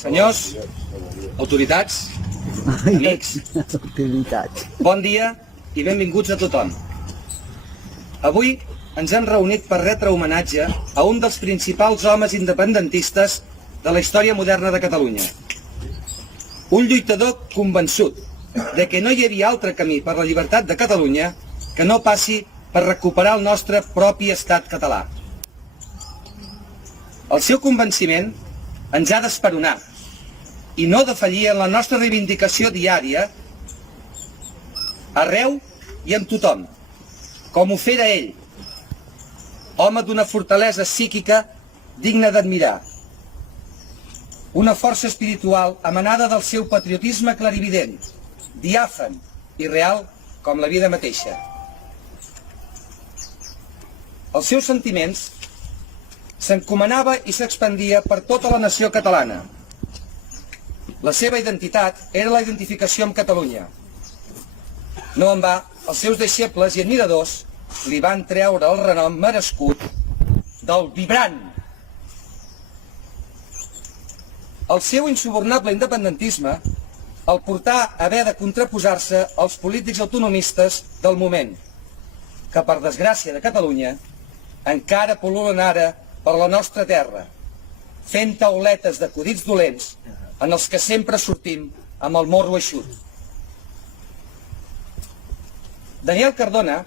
Senyors, autoritats, amics, bon dia i benvinguts a tothom. Avui ens hem reunit per retre homenatge a un dels principals homes independentistes de la història moderna de Catalunya. Un lluitador convençut de que no hi havia altre camí per la llibertat de Catalunya que no passi per recuperar el nostre propi estat català. El seu convenciment ens ha d'esperonar i no defallir en la nostra reivindicació diària arreu i amb tothom, com ho fera ell, home d'una fortalesa psíquica digna d'admirar, una força espiritual emanada del seu patriotisme clarivident, diàfan i real com la vida mateixa. Els seus sentiments s'encomanava i s'expandia per tota la nació catalana. La seva identitat era la identificació amb Catalunya. No en va, els seus deixebles i admiradors li van treure el renom merescut del vibrant. El seu insubornable independentisme el portà a haver de contraposar-se als polítics autonomistes del moment, que per desgràcia de Catalunya encara pol·lulen ara per la nostra terra, fent tauletes d'acudits dolents en els que sempre sortim amb el morro eixut. Daniel Cardona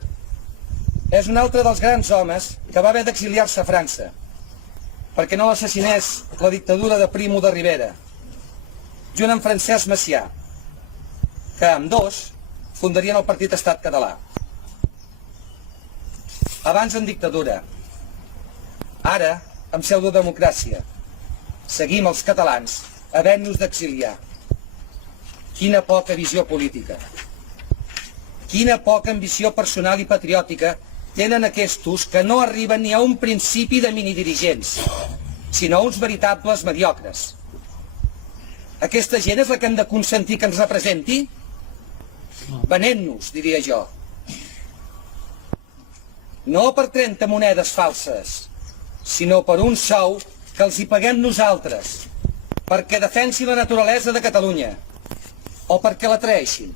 és un altre dels grans homes que va haver d'exiliar-se a França perquè no l'assassinés la dictadura de Primo de Rivera, junt amb Francesc Macià, que ambdós fundarien el Partit Estat Català. Abans en dictadura, ara amb pseudodemocràcia, seguim els catalans havent-nos d'exiliar. Quina poca visió política. Quina poca ambició personal i patriòtica tenen aquests que no arriben ni a un principi de minidirigents, sinó a uns veritables mediocres. Aquesta gent és la que hem de consentir que ens representi? Venent-nos, diria jo. No per 30 monedes falses, sinó per un sou que els hi paguem nosaltres, perquè defensi la naturalesa de Catalunya, o perquè la traeixin.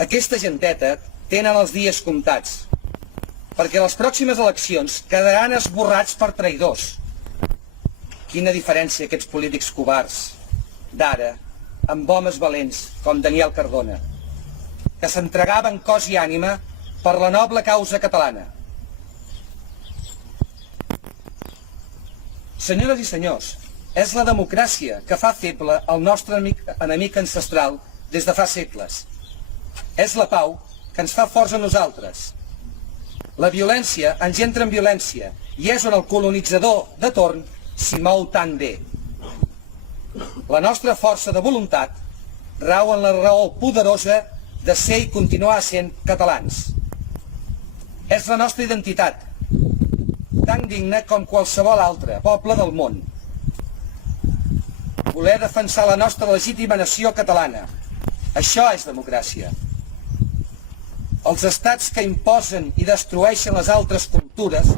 Aquesta genteta tenen els dies comptats, perquè les pròximes eleccions quedaran esborrats per traïdors. Quina diferència aquests polítics covards d'ara amb homes valents com Daniel Cardona, que s'entregaven cos i ànima per la noble causa catalana. Senyores i senyors, és la democràcia que fa feble el nostre enemic ancestral des de fa segles. És la pau que ens fa forts a nosaltres. La violència engendra en violència i és on el colonitzador de torn s'hi mou tan bé. La nostra força de voluntat rau en la raó poderosa de ser i continuar sent catalans. És la nostra identitat, tan digna com qualsevol altre poble del món. Voler defensar la nostra legítima nació catalana. Això és democràcia. Els estats que imposen i destrueixen les altres cultures,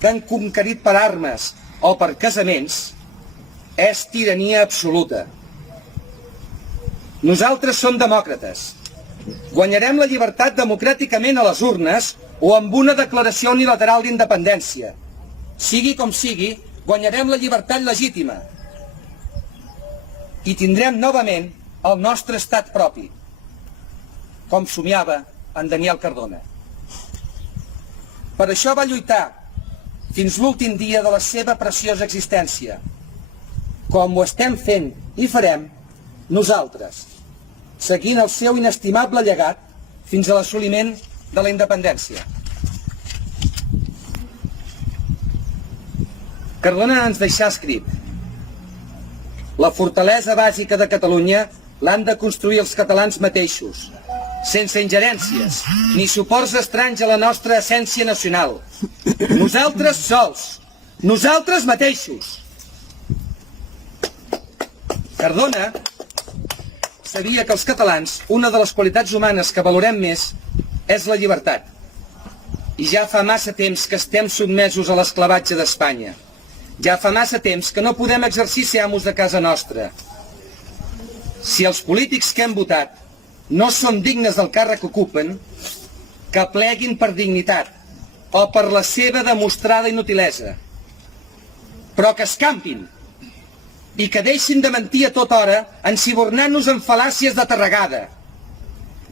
que han conquerit per armes o per casaments, és tirania absoluta. Nosaltres som demòcrates. Guanyarem la llibertat democràticament a les urnes o amb una declaració unilateral d'independència. Sigui com sigui, guanyarem la llibertat legítima i tindrem novament el nostre estat propi, com somiava en Daniel Cardona. Per això va lluitar fins l'últim dia de la seva preciosa existència, com ho estem fent i farem nosaltres, seguint el seu inestimable llegat fins a l'assoliment de la independència. Cardona ens deixà escrit: la fortalesa bàsica de Catalunya l'han de construir els catalans mateixos, sense ingerències ni suports estranys a la nostra essència nacional. Nosaltres sols, nosaltres mateixos. Cardona sabia que els catalans, una de les qualitats humanes que valorem més és la llibertat. I ja fa massa temps que estem sotmesos a l'esclavatge d'Espanya. Ja fa massa temps que no podem exercir ser amos de casa nostra. Si els polítics que hem votat no són dignes del càrrec que ocupen, que pleguin per dignitat o per la seva demostrada inutilesa. Però que escampin i que deixin de mentir a tota hora ensibornant-nos en fal·làcies de tarragada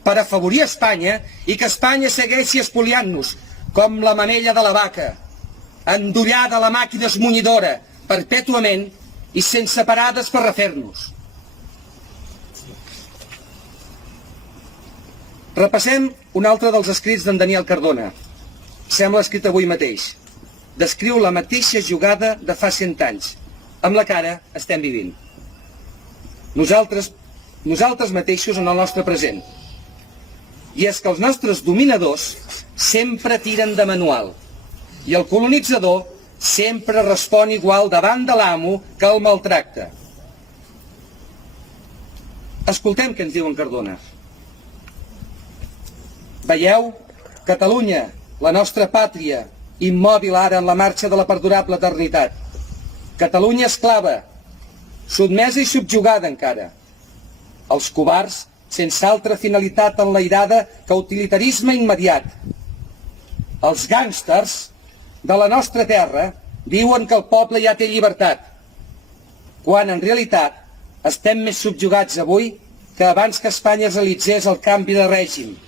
per afavorir Espanya i que Espanya segueixi espoliant-nos com la mamella de la vaca, endollada a la màquina esmunyidora perpètuament i sense parades per refer-nos. Repassem un altre dels escrits d'en Daniel Cardona. Sembla escrit avui mateix. Descriu la mateixa jugada de fa 100 anys. Amb la que ara estem vivint. Nosaltres mateixos en el nostre present. I és que els nostres dominadors sempre tiren de manual. I el colonitzador sempre respon igual davant de l'amo que el maltracta. Escoltem què ens diu en Cardona. Veieu? Catalunya, la nostra pàtria, immòbil ara en la marxa de la perdurable eternitat. Catalunya esclava, sotmesa i subjugada encara. Els covards, sense altra finalitat enlairada que utilitarisme immediat. Els gàngsters de la nostra terra diuen que el poble ja té llibertat, quan en realitat estem més subjugats avui que abans que Espanya realitzés el canvi de règim.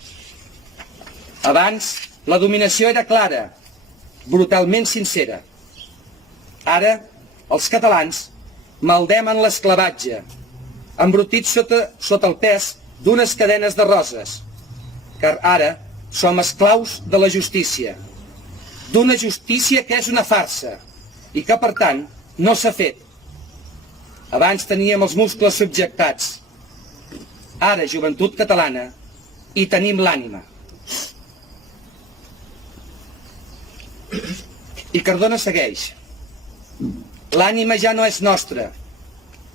Abans, la dominació era clara, brutalment sincera. Ara, els catalans maldemen l'esclavatge, embrutits sota el pes d'unes cadenes de roses, car ara som esclaus de la justícia, d'una justícia que és una farsa i que, per tant, no s'ha fet. Abans teníem els muscles subjectats, ara, joventut catalana, i tenim l'ànima. I Cardona segueix. L'ànima ja no és nostra.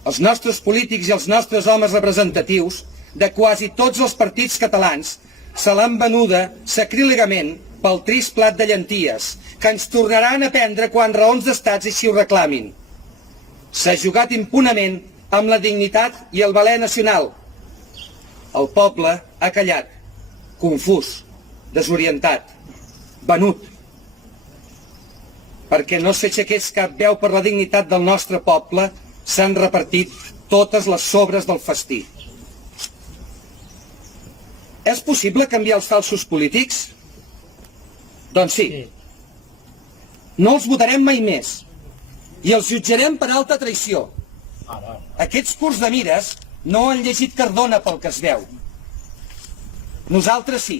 Els nostres polítics i els nostres homes representatius de quasi tots els partits catalans se l'han venuda sacrílegament pel trist plat de llenties, que ens tornaran a prendre quan raons d'estats així ho reclamin. S'ha jugat impunament amb la dignitat i el valer nacional. El poble ha callat, confús, desorientat, venut, perquè no s'aixequés cap veu per la dignitat del nostre poble, s'han repartit totes les sobres del festí. És possible canviar els falsos polítics? Doncs sí. No els votarem mai més i els jutjarem per alta traïció. Aquests curts de mires no han llegit Cardona pel que es veu. Nosaltres sí.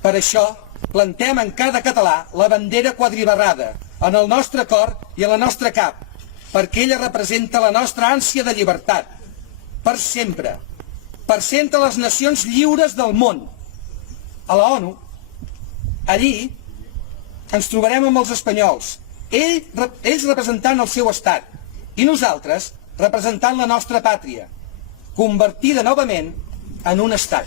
Per això plantem en cada català la bandera quadribarrada, en el nostre cor i a la nostra cap, perquè ella representa la nostra ànsia de llibertat, per sempre, per ser entre les nacions lliures del món. A la ONU, allí, ens trobarem amb els espanyols, ells representant el seu estat, i nosaltres representant la nostra pàtria, convertida novament en un estat.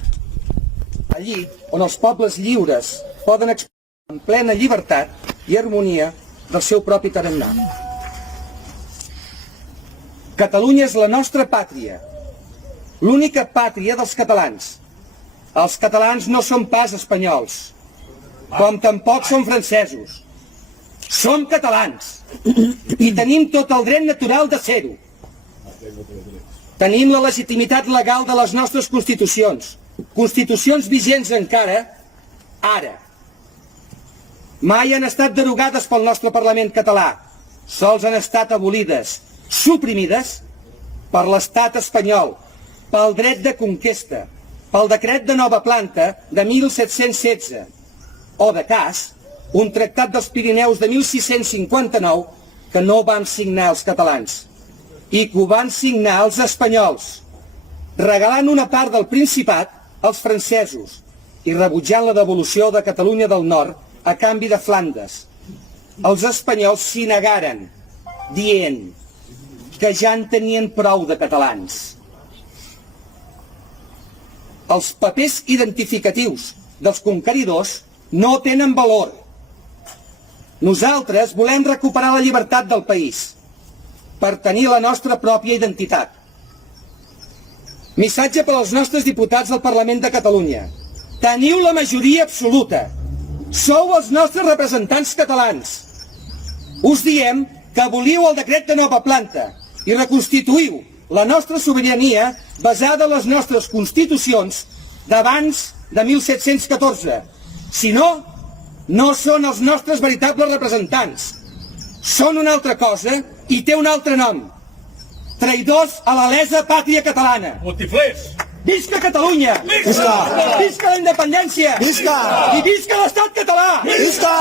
Allí on els pobles lliures poden expressar en plena llibertat i harmonia del seu propi tarannà. Catalunya és la nostra pàtria, l'única pàtria dels catalans. Els catalans no són pas espanyols, com tampoc són francesos. Som catalans i tenim tot el dret natural de ser-ho. Tenim la legitimitat legal de les nostres constitucions, constitucions vigents encara ara. Mai han estat derogades pel nostre Parlament català, sols han estat abolides, suprimides per l'estat espanyol, pel dret de conquesta, pel decret de nova planta de 1716, o de cas, un tractat dels Pirineus de 1659 que no van signar els catalans i que ho van signar els espanyols, regalant una part del Principat als francesos i rebutjant la devolució de Catalunya del Nord a canvi de Flandes. Els espanyols s'hi negaren, dient que ja en tenien prou de catalans. Els papers identificatius dels conqueridors no tenen valor. Nosaltres volem recuperar la llibertat del país per tenir la nostra pròpia identitat. Missatge per als nostres diputats del Parlament de Catalunya. Teniu la majoria absoluta. Sou els nostres representants catalans. Us diem que aboliu el decret de nova planta i reconstituïu la nostra sobirania basada en les nostres constitucions d'abans de 1714. Si no, no són els nostres veritables representants. Són una altra cosa i té un altre nom. Traïdors a la lesa pàtria catalana. Botiflers! Visca Catalunya! Visca! Visca la independència! Visca! I visca l'estat català! Visca!